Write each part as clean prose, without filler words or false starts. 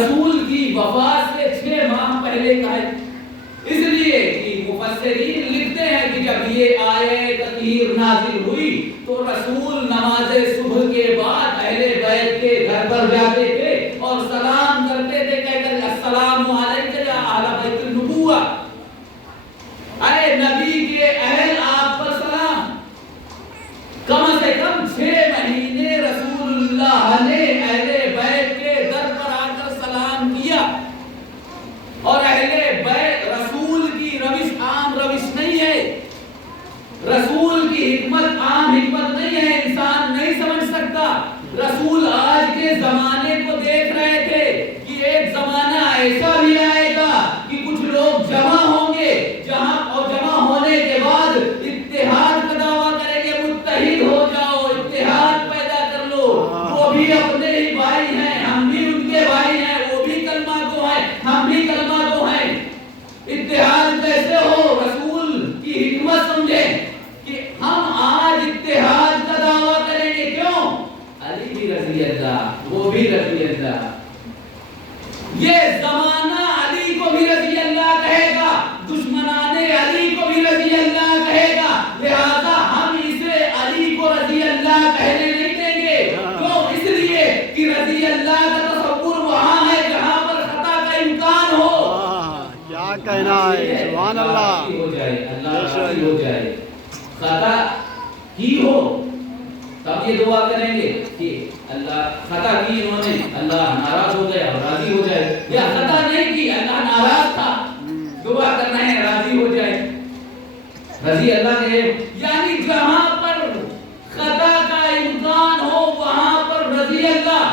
رسول کی وفات سے 6 ماہ پہلے کا ہے، اس لیے کہ مفسرین لکھتے ہیں کہ جب یہ آیت تطہیر نازل ہوئی تو رسول نماز صبح کے بعد اہل بیت کے گھر پر جاتے تھے اور سلام کرتے تھے، کہتے تھے السلام علیکم یا اہل بیت النبوہ، اے نبی کے اہل آپ پر سلام۔ کم سے کم 6 مہینے رسول اللہ نے اہل بیت کے در پر آ کر سلام کیا، اور اہل بیت رسول کی روش عام روش نہیں ہے، رسول کی حکمت عام حکمت نہیں ہے، انسان نہیں سمجھ سکتا۔ رسول آج کے زمانے کو دیکھ رہے تھے کہ ایک زمانہ ایسا بھی آئے گا کہ کچھ لوگ جمع ہوں گے، جہاں اور جمع ہونے کے بعد اتحاد کا دعویٰ کریں گے، متحد ہو جاؤ، اتحاد پیدا کر لو، وہ بھی اپنے ہی بھائی ہیں، ہم بھی ان کے بھائی ہیں، وہ بھی کلمہ گو ہیں، ہم بھی کلمہ گو ہیں۔ اتحاد کیسے ہو؟ رسول کی حکمت سمجھیں کہ ہم آج اتحاد کا دعویٰ کریں گے، کیوں؟ علی بھی رضی اللہ، وہ بھی رضی اللہ، یہ زمانہ علی کو بھی رضی اللہ کہے گا، دشمنان علی کو بھی رضی اللہ کہے گا، لہذا ہم اسے علی کو رضی اللہ کہنے نہیں دیں گے۔ کیوں؟ اس لیے کہ رضی اللہ کا تصور وہاں ہے جہاں پر خطا کا امکان ہو۔ کیا کہنا ہے، سبحان اللہ، ہو جائے، اللہ راضی ہو جائے، خطا کی ہو تب یہ دعا کریں گے کہ اللہ خطا کی انہوں نے، اللہ ناراض ہو گیا اور راضی ہو جائے، یا خطا نہیں کی اللہ ناراض تھا، دعا کرنا ہے راضی ہو جائے، رضی اللہ کہے، یعنی جہاں پر خطا کا امکان ہو وہاں پر رضی اللہ۔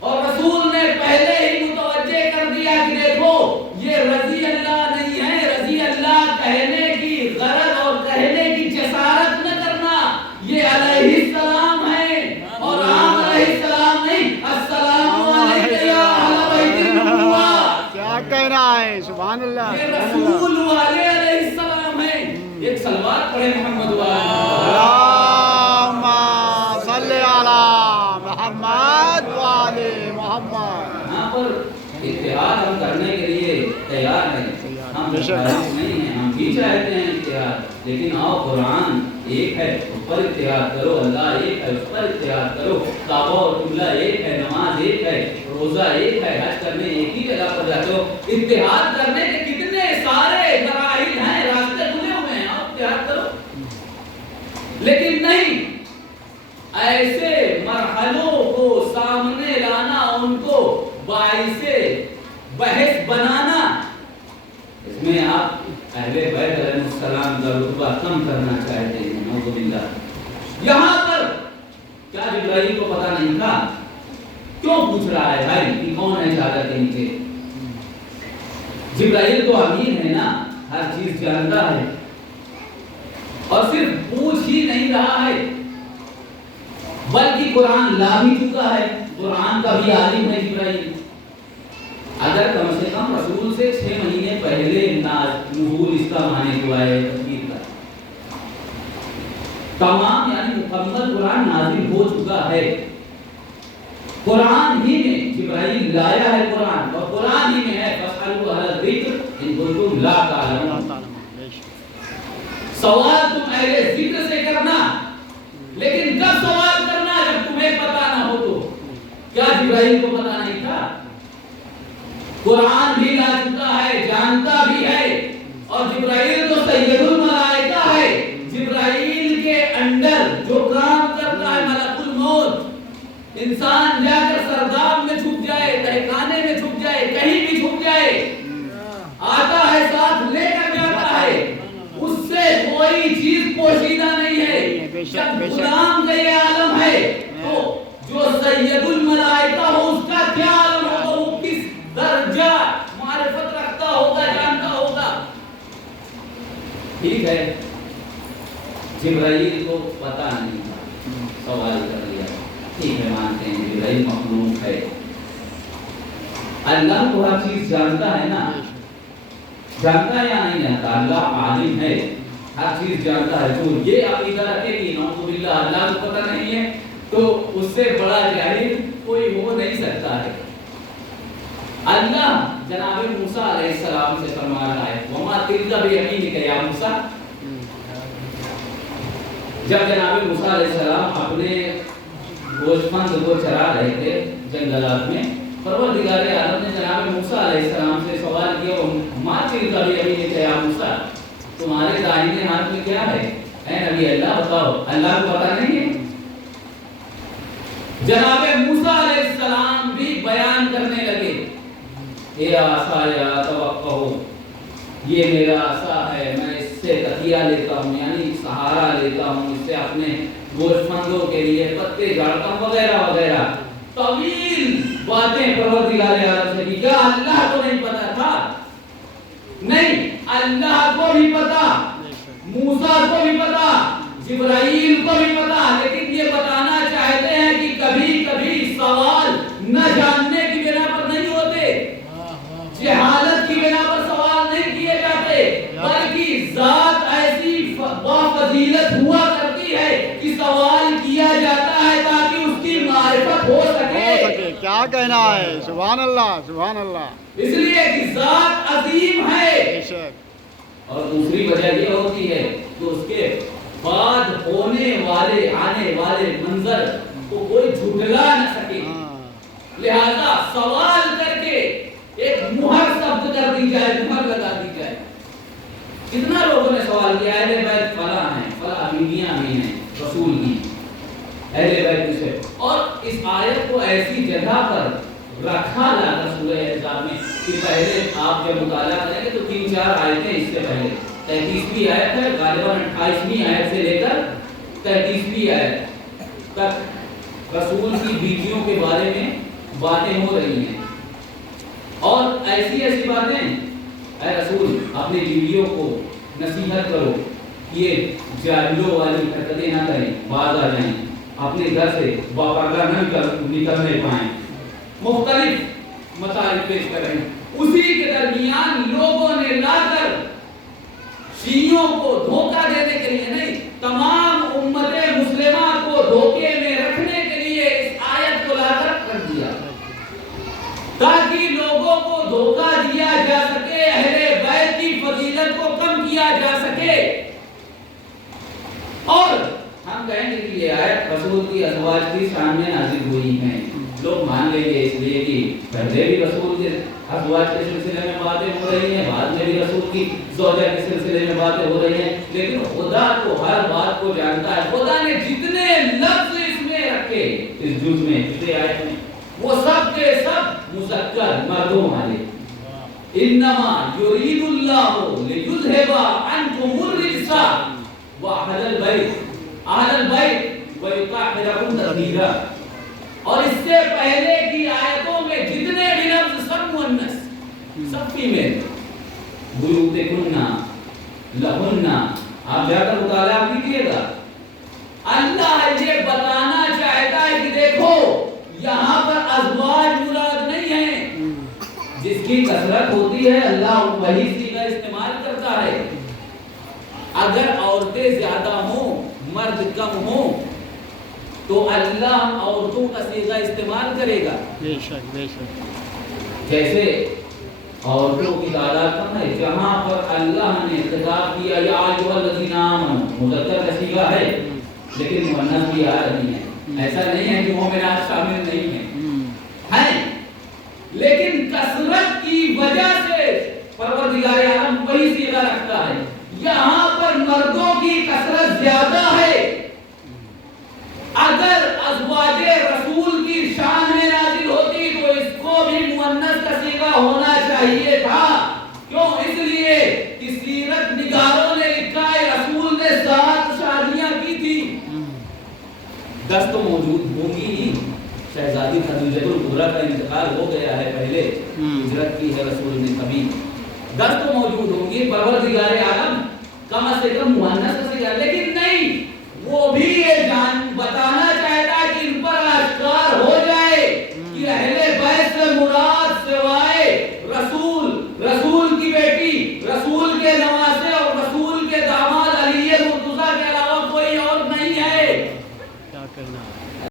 اور رسول نے پہلے ہی متوجہ کر دیا کہ دیکھو یہ رضی اللہ نہیں ہے، رضی اللہ کہنے کی غرض اور کہنے کی جسارت نہ کرنا، یہ علیہ السلام ہے، اور عام علیہ السلام نہیں، السلام علیکم یا اہل بیت النبوہ، کیا کہنا ہے، سبحان اللہ، یہ رسول والے علیہ السلام ہیں۔ ایک سلوات پڑھے محمد والے اللہم صلی علی محمد وعلی محمد۔ یہاں پر اتحاد ہم کرنے کے لیے تیار ہیں، ہم خارج نہیں ہیں، ہم بھی چاہتے ہیں اتحاد، لیکن آؤ قرآن ایک ہے اس پر اتحاد کرو، اللہ ایک ہے اس پر اتحاد کرو، کعبہ اور قبلہ ایک ہے، نماز ایک ہے، روزہ ایک ہے، حج کرنے ایک ہی جگہ پر جاتے ہو، اتحاد کرنے کے کتنے سارے مراحل ہیں، راستے کھلے ہوئے ہیں، آؤ اتحاد کرو، لیکن نہیں، ایسے مرحلوں کو سامنے لانا، ان کو باعث بحث بنانا، اس میں آپ اہل بیت علیہ السلام کا رتبہ کم کرنا چاہتے ہیں، نعوذ باللہ۔ یہاں پر کیا جبرائیل کو پتہ نہیں تھا؟ کیوں پوچھ رہا ہے بھائی کہ کون ہے چادر کے نیچے؟ جبرائیل تو امین ہے نا، ہر چیز جانتا ہے، اور صرف پوچھ ہی نہیں رہا ہے بلکہ قرآن لا بھی چکا ہے، قرآن کا بھی عالم ہے جبرائیل۔ اگر کم سے کم رسول سے 6 مہینے پہلے نزول اس کا معنی ہوا ہے تفسیر کا، تمام یعنی مکمل قرآن نازل ہو چکا ہے، قرآن ہی میں جبرائیل لایا ہے قرآن، اور قرآن ہی میں ہے فَاسْأَلُوا أَهْلَ الذِّكْرِ إِن كُنتُمْ لَا تَعْلَمُونَ۔ سوال تم اہل ذکر سے کرنا، لیکن کب سوال کرنا؟ جب تمہیں پتہ نہ ہو تو۔ کیا جبرائیل کو پتہ نہیں تھا؟ قرآن بھی لا چکا ہے، جانتا بھی ہے، اور جبرائیل تو سید الملائکہ ہے، جبرائیل کے انڈر جو کام کرتا ہے ملک الموت، انسان جا کر سرداب میں چھپ جائے، تہخانے میں چھپ جائے، کہیں بھی چھپ جائے، آتا ہے ساتھ لے کر جاتا ہے، اس سے کوئی چیز پوشیدہ نہیں ہے۔ جب غلام کا یہ عالم ہے تو جو سید الملائکہ ہو اس کا کیا عالم ہوگا، وہ کس درجہ معرفت رکھتا ہوگا، جانتا ہوگا۔ ٹھیک ہے، جبرائیل کو پتہ نہیں تھا، سوال کر لیا، ٹھیک ہے مانتے ہیں جبرائیل مخلوق ہے، اللہ تو ہر چیز جانتا ہے نا، جانتا ہے یا نہیں جانتا؟ اللہ عالم ہے، ہر چیز جانتا ہے، تو یہ عقیدہ رکھے کہ نعوذ باللہ اللہ کو پتہ نہیں ہے تو اس سے بڑا جاہل کوئی ہو نہیں سکتا ہے۔ اللہ جناب موسیٰ علیہ السلام سے فرما رہا ہے وما تلک بیمینک یا موسیٰ. جب جناب موسیٰ علیہ السلام اپنے گوشت کو چرا رہے تھے جنگلات میں، پروردگار عالم نے جناب موسیٰ علیہ السلام سے سوال کیا وما تلک بیمینک یا موسیٰ، تمہارے دائیں ہاتھ میں کیا ہے اے نبی اللہ بتاؤ. اللہ کو پتہ نہیں ہے. جناب موسیٰ علیہ السلام بھی بیان کرنے لگے اے عصایا توقع، یہ میرا عصا ہے، میں اس سے تکیہ لیتا ہوں یعنی سہارا لیتا ہوں، اس سے اپنے گوشت مندوں کے لیے پتے جاڑتا ہوں وغیرہ وغیرہ. طویل باتیں پروردگار عالم سے کی. کیا اللہ کو نہیں پتا تھا؟ نہیں، اللہ کو بھی پتا، موسیٰ کو بھی پتا، جبرائیل کو بھی پتا، لیکن یہ بتانا چاہتے ہیں کہ کبھی کبھی سوال نہ جاننے کی بنا پر نہیں ہوتے، جہالت کی بنا پر سوال نہیں کیے جاتے، بلکہ ذات ایسی فضیلت ہوا کرتی ہے کہ سوال کیا جاتا ہے تاکہ اس کی معرفت ہو سکے. کیا کہنا ہے؟ سبحان اللہ سبحان اللہ. اس لیے کہ ذات عظیم ہے. بے شک. اور دوسری وجہ یہ ہوتی ہے کہ اس کے بعد ہونے والے آنے والے منظر کو کوئی جھٹلا نہ سکے، لہذا سوال کر کے ایک مہر ثبت کر دی جائے، مہر لگا دی جائے. کتنا لوگوں نے سوال کیا اہل بیت فلاں ہیں، فلاں بیویاں بھی ہیں رسول کی، اہل بیت سے. اور اس آیت کو ایسی جگہ پر رکھا جاتا سورہ احزاب میں کہ پہلے آپ جب مطالعہ کریں گے تو 3-4 آیتیں اس سے پہلے 33ویں آیت ہے، غالباً 28ویں آیت سے لے کر 33ویں آیت تک رسول کی بیویوں کے بارے میں باتیں ہو رہی ہیں. اور ایسی ایسی باتیں، اے رسول اپنی بیویوں کو نصیحت کرو، یہ جاہلوں والی حرکتیں نہ کریں، باز آ جائیں، اپنے گھر سے باپردہ نہ نکلنے پائیں. مختلف مطالب پیش کر رہے ہیں. اسی کے درمیان لوگوں نے لا کر شیعوں کو دھوکہ دینے کے لیے نہیں، تمام امت مسلمہ کو دھوکے میں رکھنے کے لیے اس آیت کو لا کر رکھ دیا تاکہ لوگوں کو دھوکہ دیا جا سکے، اہل بیت کی فضیلت کو کم کیا جا سکے. اور ہم کہیں گے کہ یہ آیت رسول کی ازواج کی شان میں نازل ہوئی ہیں، لوگ مان لیں گے اس لیے کہ پہلے بھی رسول کے ازواج کے سلسلے میں باتیں ہو رہی ہیں، بعد میں بھی رسول کی زوجہ کے سلسلے میں باتیں ہو رہی ہیں. لیکن خدا تو ہر بات کو جانتا ہے. خدا نے جتنے لفظ اس میں رکھے اس جز میں، پچھلے آیت میں، وہ سب کے سب مذکر مردوں والے. انما یرید اللہ لیذھب عنکم الرجس واہل البیت ویطہرکم تطہیرا. اور اس سے پہلے کی آیتوں میں جتنے بھی لفظ سب مؤنث، سب فیمیل. بیوتکن لہن، آپ جا کر مطالعہ کیجیے گا. اللہ یہ بتانا چاہتا ہے کہ دیکھو یہاں پر ازواج مراد نہیں ہے. جس کی کثرت ہوتی ہے اللہ وہی صیغہ استعمال کرتا ہے. اگر عورتیں زیادہ ہوں، مرد کم ہوں، تو اللہ عورتوں کا صیغہ استعمال کرے گا. بے شک بے شک. جیسے عورتوں کی تعداد کم ہے، جہاں پر اللہ نے خطاب کیا یا ایھا الذین آمنوا، مذکر کا صیغہ ہے لیکن مؤنث بھی آ رہی ہے. ایسا نہیں ہے کہ مومنات شامل نہیں ہیں، لیکن کثرت کی وجہ سے پروردگار عالم وہی صیغہ رکھتا ہے. یہاں پر مردوں کی کثرت زیادہ ہے. اگر ازواج رسول کی شان میں نازل ہوتی تو اس کو بھی مؤنث کا صیغہ ہونا چاہیے تھا. کیوں؟ اس لیے کہ سیرت نگاروں نے لکھا ہے رسول نے 7 شادیاں کی تھی. 10 تو موجود ہوں گی ہی. شہزادی خدیجہ الکبریٰ کا انتقال ہو گیا ہے، پہلے ہجرت کی ہے رسول نے کبھی. 10 تو موجود ہوں گی. پروردگار عالم کم از کم مؤنث کا صیغہ، لیکن نہیں، وہ بھی